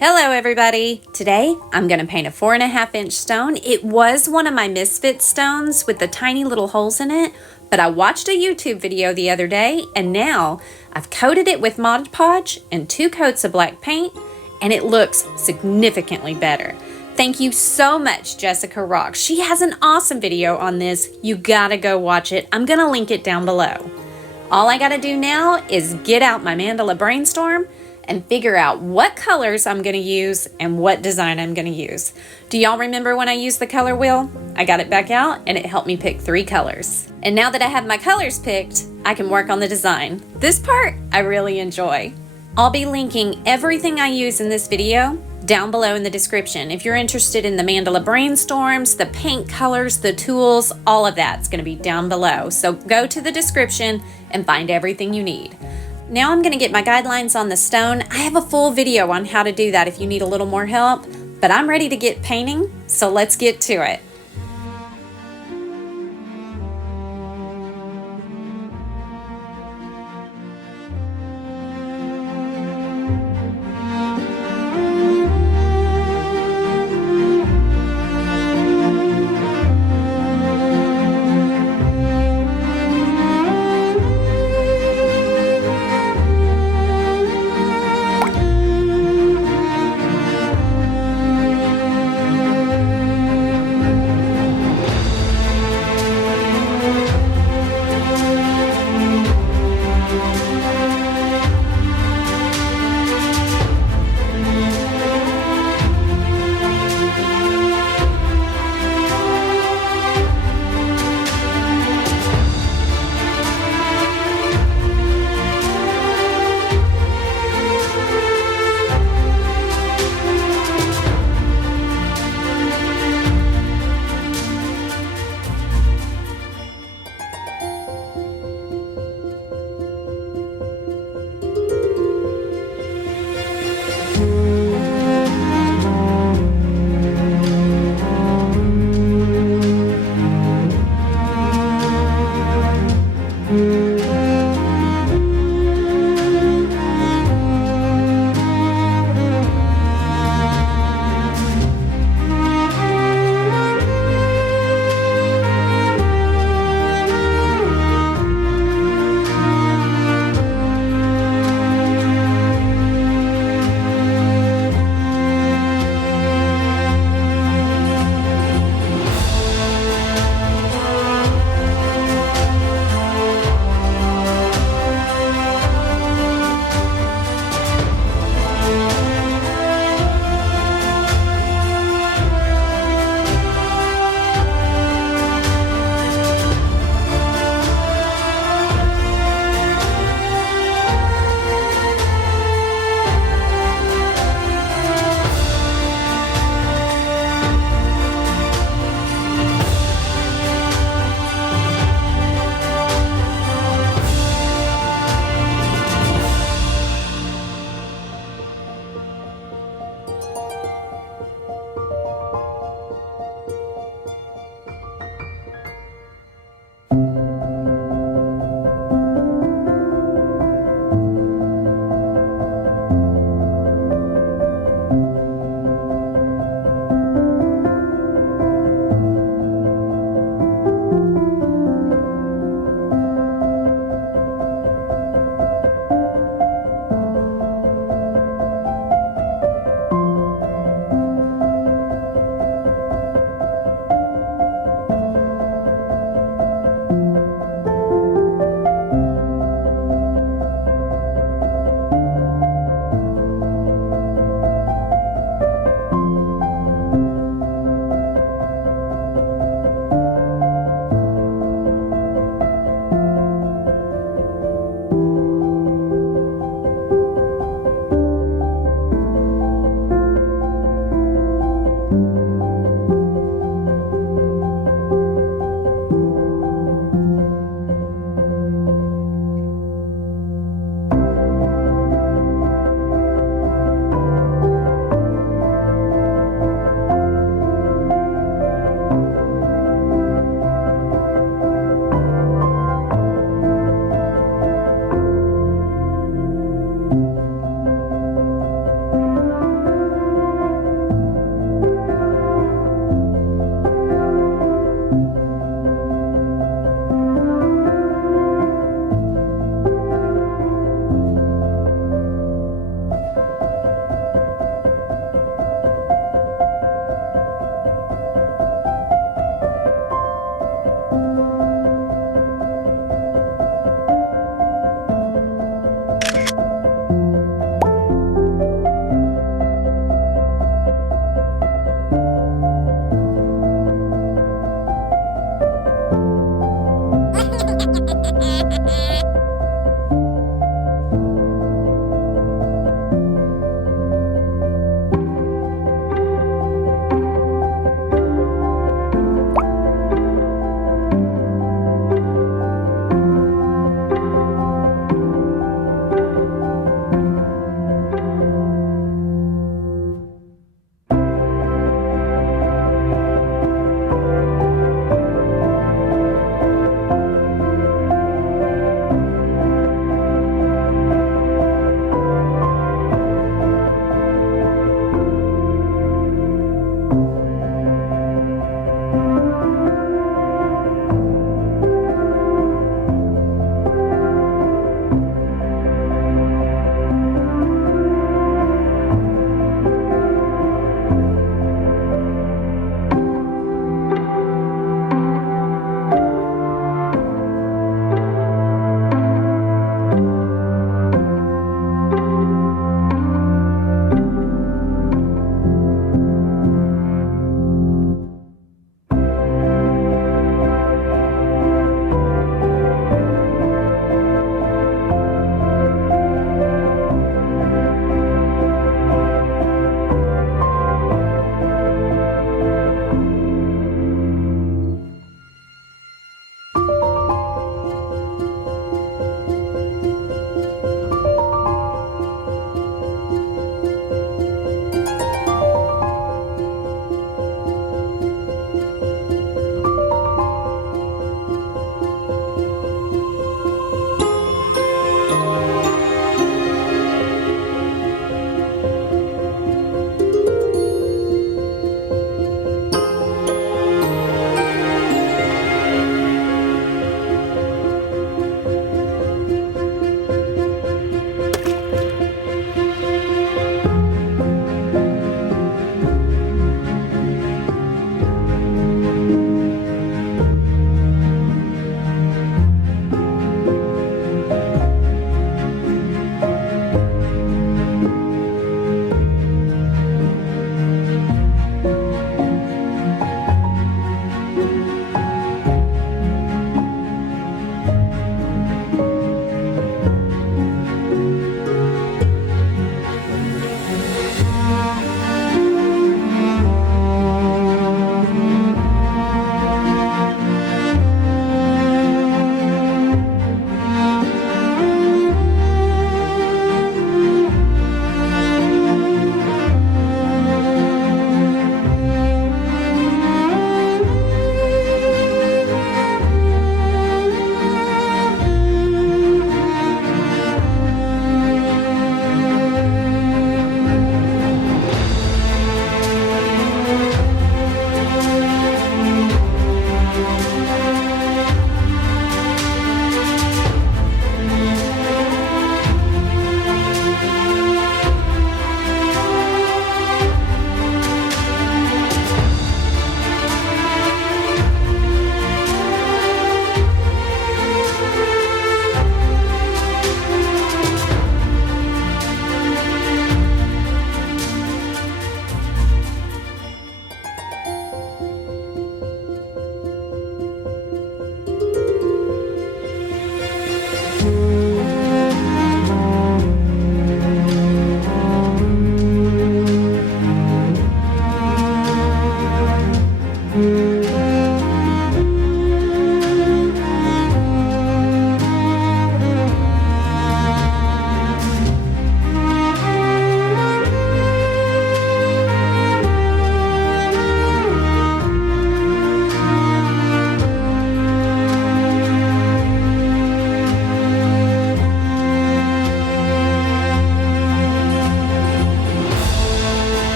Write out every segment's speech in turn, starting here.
Hello everybody! Today I'm going to paint a 4.5-inch stone. It was one of my misfit stones with the tiny little holes in it, but I watched a YouTube video the other day and now I've coated it with Mod Podge and 2 coats of black paint and it looks significantly better. Thank you so much, JaDeLRocks. She has an awesome video on this. You gotta go watch it. I'm going to link it down below. All I gotta do now is get out my Mandala Brainstorm and figure out what colors I'm gonna use and what design I'm gonna use. Do y'all remember when I used the color wheel? I got it back out and it helped me pick 3 colors. And now that I have my colors picked, I can work on the design. This part I really enjoy. I'll be linking everything I use in this video down below in the description. If you're interested in the Mandala Brainstorms, the paint colors, the tools, all of that's gonna be down below. So go to the description and find everything you need. Now I'm going to get my guidelines on the stone. I have a full video on how to do that if you need a little more help, but I'm ready to get painting, so let's get to it.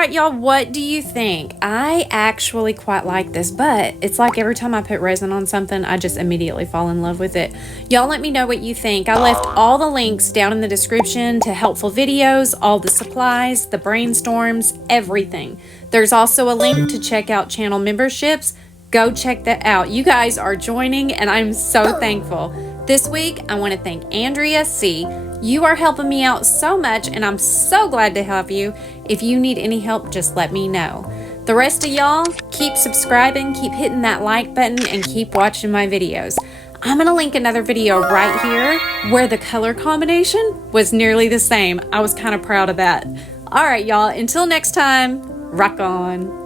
right, y'all, what do you think? I actually quite like this, but it's like every time I put resin on something, I just immediately fall in love with it. Y'all let me know what you think. I left all the links down in the description to helpful videos, all the supplies, the brainstorms, everything. There's also a link to check out channel memberships. Go check that out. You guys are joining, and I'm so thankful. This week, I want to thank Andrea C. You are helping me out so much, and I'm so glad to help you. If you need any help, just let me know. The rest of y'all, keep subscribing, keep hitting that like button, and keep watching my videos. I'm going to link another video right here where the color combination was nearly the same. I was kind of proud of that. All right, y'all, until next time, rock on.